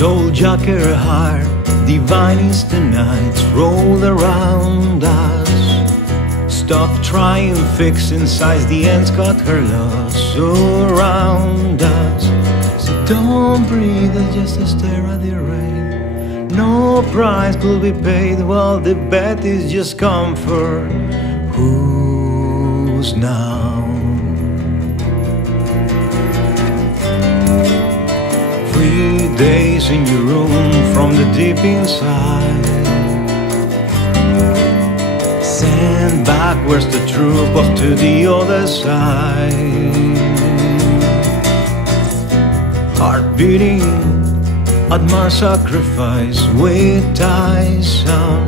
Souljacker heart, divine is the nights roll around us. Stop trying fixing size, the end's got her love surround us. So don't breathe, it's just a stare at the rain. No price will be paid, well the bet is just comfort. Who's now? 3 days in your room from the deep inside. Send backwards the troop off to the other side. Heart beating, admire sacrifice, with ties on.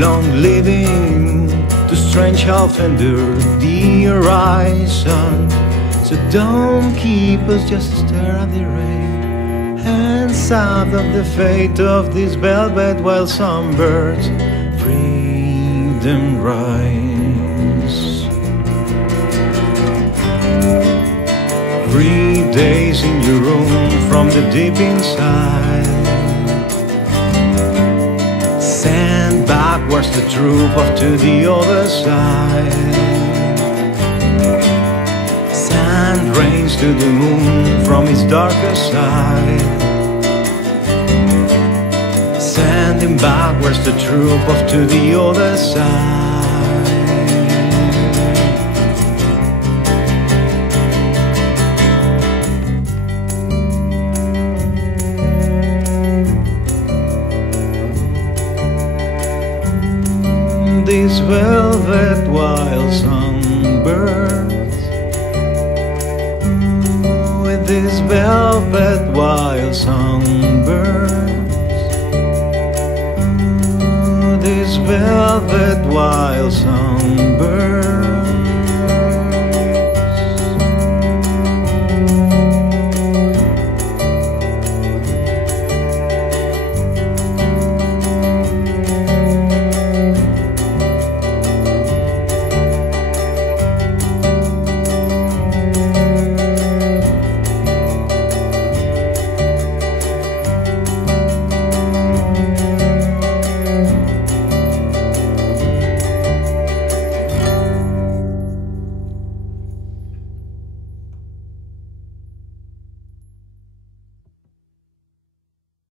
Long living, to strange health endure the horizon. So don't keep us just stare at the rain. Hands out of the fate of this velvet while songbirds freedom rise. 3 days in your room from the deep inside. Send backwards the troop off to the other side. Sand rains to the moon from its darker side. Sending backwards the troop off to the other side. These velvet wild songbirds, with these velvet wild songbirds, these velvet wild songbirds.